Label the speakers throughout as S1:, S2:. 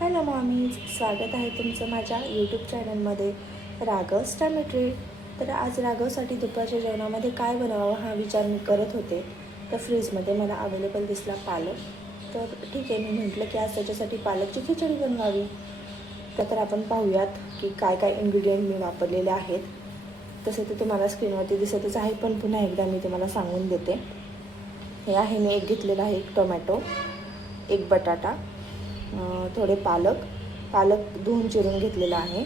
S1: Hello mommies स्वागत आहे तुमचं माझ्या यूट्यूब चॅनलमध्ये राघव स्टॅमेट्री तर आज राघवसाठी दुपारच्या जेवणामध्ये काय बनवावं हा विचार मी करत होते. तर फ्रीजमध्ये मला अवेलेबल दिसला पालक. तर ठीक आहे मी म्हटलं की आज त्याच्यासाठी पालकची खिचडी बनवावी. तर आपण पाहूयात की काय काय इन्ग्रेडियंट मी वापरलेले आहेत. तसं ते तुम्हाला स्क्रीनवरती दिसतच आहे पण पुन्हा एकदा मी तुम्हाला सांगून देते. हे आहे मी एक घेतलेला आहे एक टोमॅटो एक बटाटा थोडे पालक पालक धुवून चिरून घेतलेला आहे.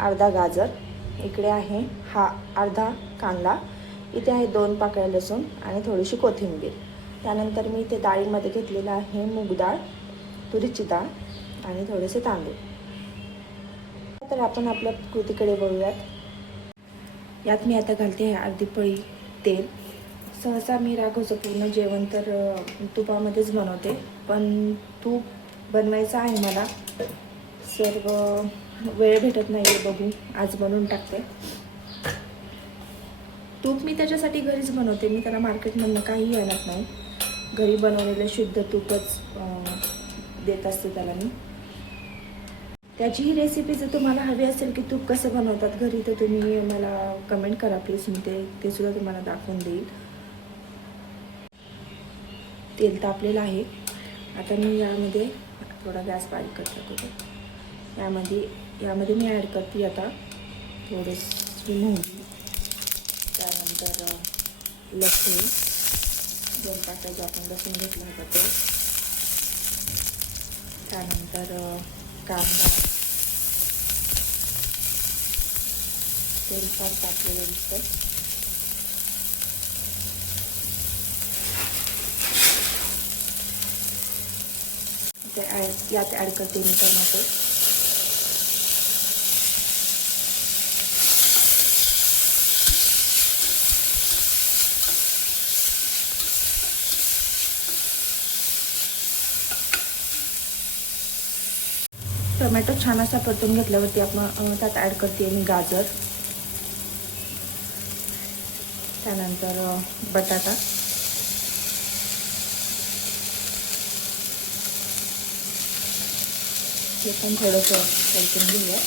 S1: अर्धा गाजर इकडे आहे हा अर्धा कांदा इथे आहे दोन पाकळ्या लसूण आणि थोडीशी कोथिंबीर. त्यानंतर मी इथे डाळीमध्ये घेतलेलं आहे मूग डाळ तुरीची डाळ आणि थोडेसे तांदूळ. तर आपण आपल्या कृतीकडे बघूयात यात मी आता घालते आहे अर्धी पळी तेल. सहसा मी राघवचं पूर्ण जेवण तर तुपामध्येच बनवते पण तूप बनवायचं आहे मला. सर्व वेळ भेटत नाही आहे बघू. आज बनवून टाकते. तूप मी त्याच्यासाठी घरीच बनवते. मी त्याला मार्केटमधनं काही आणत नाही. घरी बनवलेलं शुद्ध तूपच देत असते त्याला मी. त्याची ही रेसिपी जर तुम्हाला हवी असेल की तूप कसं बनवतात घरी तर तुम्ही मला कमेंट करा प्लीज मी ते ते सुद्धा तुम्हाला दाखवून देईल. तेल तापलेलं आहे. आता मी यामध्ये थोडा गॅस बारीक करते थोडं यामध्ये यामध्ये मी ॲड करते आता थोडीशी मोहरी त्यानंतर लसूण. दोन पाट्या जो आपण लसूण घेतला होता तो. त्यानंतर कांदा. तेल फार टाकलेलं दिसतं ते ॲड यात ॲड करते मी टमाटो टोमॅटो छान असा परतून घेतल्यावरती आपण त्यात ॲड करते मी गाजर. त्यानंतर बटाटा. हे पण थोडंसं परतून घेऊया.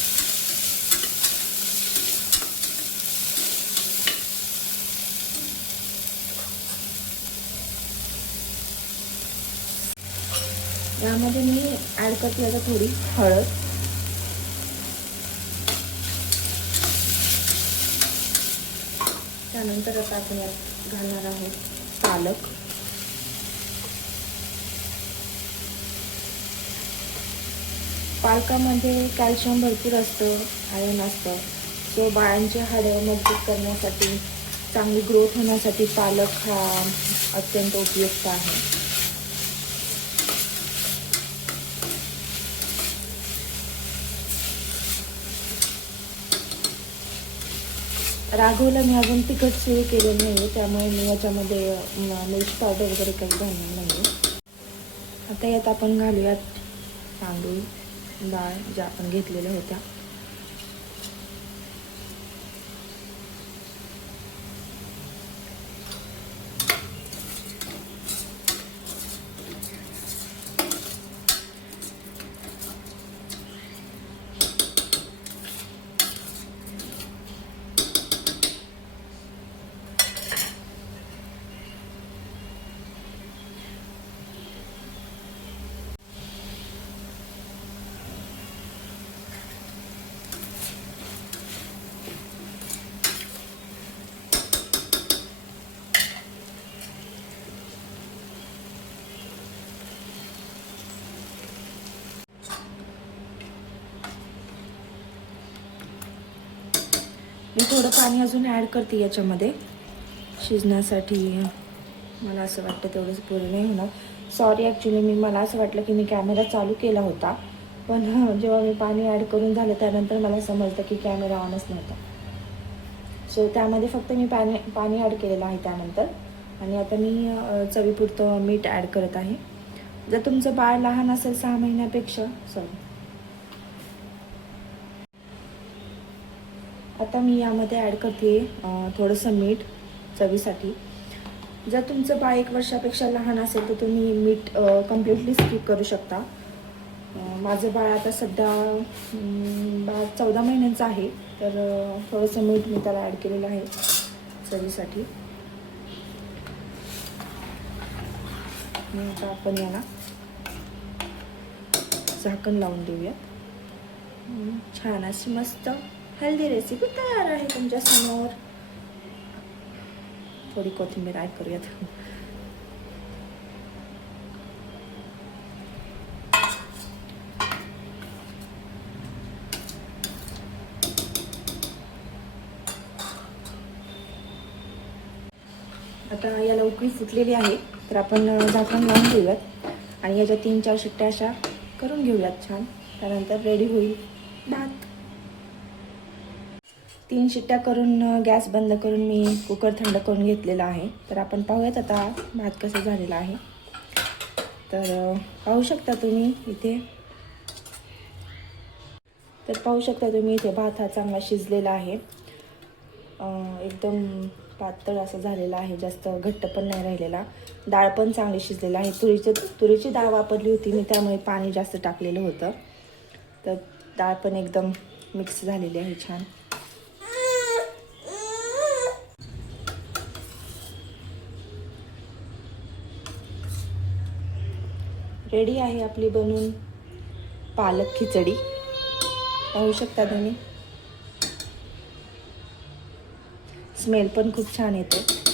S1: यामध्ये मी ॲड करते आता थोडी हळद. त्यानंतर आता आपण यात घालणार आहोत पालक. पालकामध्ये कॅल्शियम भरपूर असतं आयन असतं. सो बाळांचे हाडं मजबूत करण्यासाठी चांगली ग्रोथ होण्यासाठी पालक हा अत्यंत उपयुक्त आहे. राघवला मी अजून तिखट सुरू केलं नाही त्यामुळे मी याच्यामध्ये अं, पावडर वगैरे काही घालणार नाही आता यात आपण घालूयात तांदूळ. डाळ ज्या आपण घेतलेल्या होत्या. मी थोडं पाणी अजून ॲड करते याच्यामध्ये. शिजण्यासाठी मला असं वाटतं तेवढंच पुरे नाही होणार. सॉरी ॲक्च्युली मी मला असं वाटलं की मी कॅमेरा चालू केला होता. पण जेव्हा मी पाणी ॲड करून झालं त्यानंतर मला समजलं की कॅमेरा ऑनच नव्हता. सो त्यामध्ये फक्त मी पाणी पाणी ॲड केलेलं आहे त्यानंतर. आणि आता मी चवीपुरतं मीठ ॲड करत आहे. जर तुमचं बाळ लहान असेल सहा महिन्यापेक्षा सॉरी आता मी यामध्ये ॲड करते थोडंसं मीठ चवीसाठी. जर तुमचं बाळ एक वर्षापेक्षा लहान असेल तर तुम्ही मीठ कम्प्लिटली स्किप करू शकता. माझं बाळ आता सध्या बाळ चौदा महिन्यांचं आहे तर थोडंसं मीठ मी त्याला ॲड केलेलं आहे चवीसाठी. आता आपण याला झाकण लावून देऊया छान अशी मस्त हेल्दी रेसिपी तयार आहे तुमच्यासमोर. थोडी कोथिंबीर ॲड करूयात. आता याला उकळी फुटलेली आहे तर आपण झाकण लावून घेऊयात. आणि याच्या तीन चार शिट्ट्या अशा करून घेऊयात छान. त्यानंतर रेडी होईल भात तीन शिट्ट्या करून गॅस बंद करून मी कुकर थंड करून घेतलेला आहे. तर आपण पाहूयात आता भात कसा झालेला आहे. तर पाहू शकता तुम्ही इथे. तर पाहू शकता तुम्ही इथे भात हा चांगला शिजलेला आहे. एकदम पातळ असं झालेला आहे जास्त घट्ट पण नाही राहिलेला. डाळ पण चांगली शिजलेला आहे. तुरीचं तुरीची डाळ वापरली होती मी त्यामुळे पाणी जास्त टाकलेलं होतं. तर डाळ पण एकदम मिक्स झालेली आहे छान. रेडी आहे आपली बनून पालक खिचडी. पाहू शकता तुम्ही? स्मेल पण खूप छान येते.